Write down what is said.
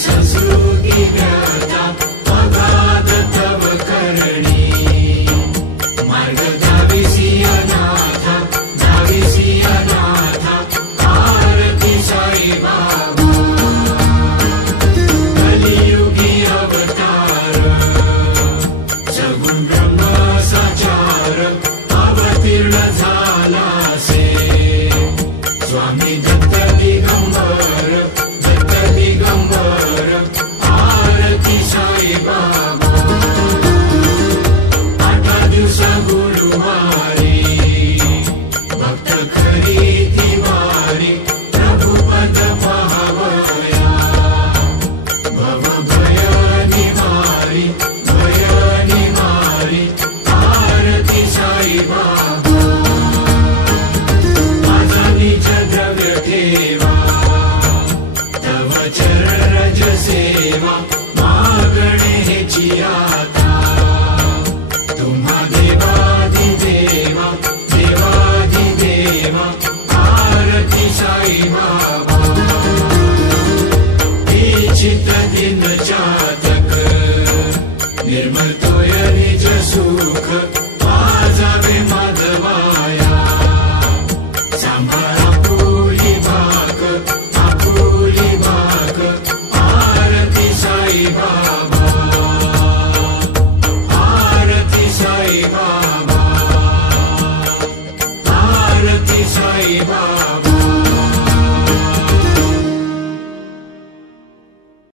संस्कृती व्यथा अगाध तव करणी मार्ग दाविसी अनाथ आरती साई बाबा कलियुगी अवतार सगुण ब्रह्म साचार अवतीर्ण झाला से स्वामी दत्त दिगंबर आरती साई बाबा 8 दिवसा गुरुवारी भक्त खरी ती वारी प्रभुपद पाहावया भव भय निवारी आरती साई बाबा माझा निज द्रव्य ठेवा तव चरण रज सेवा मागणे हेची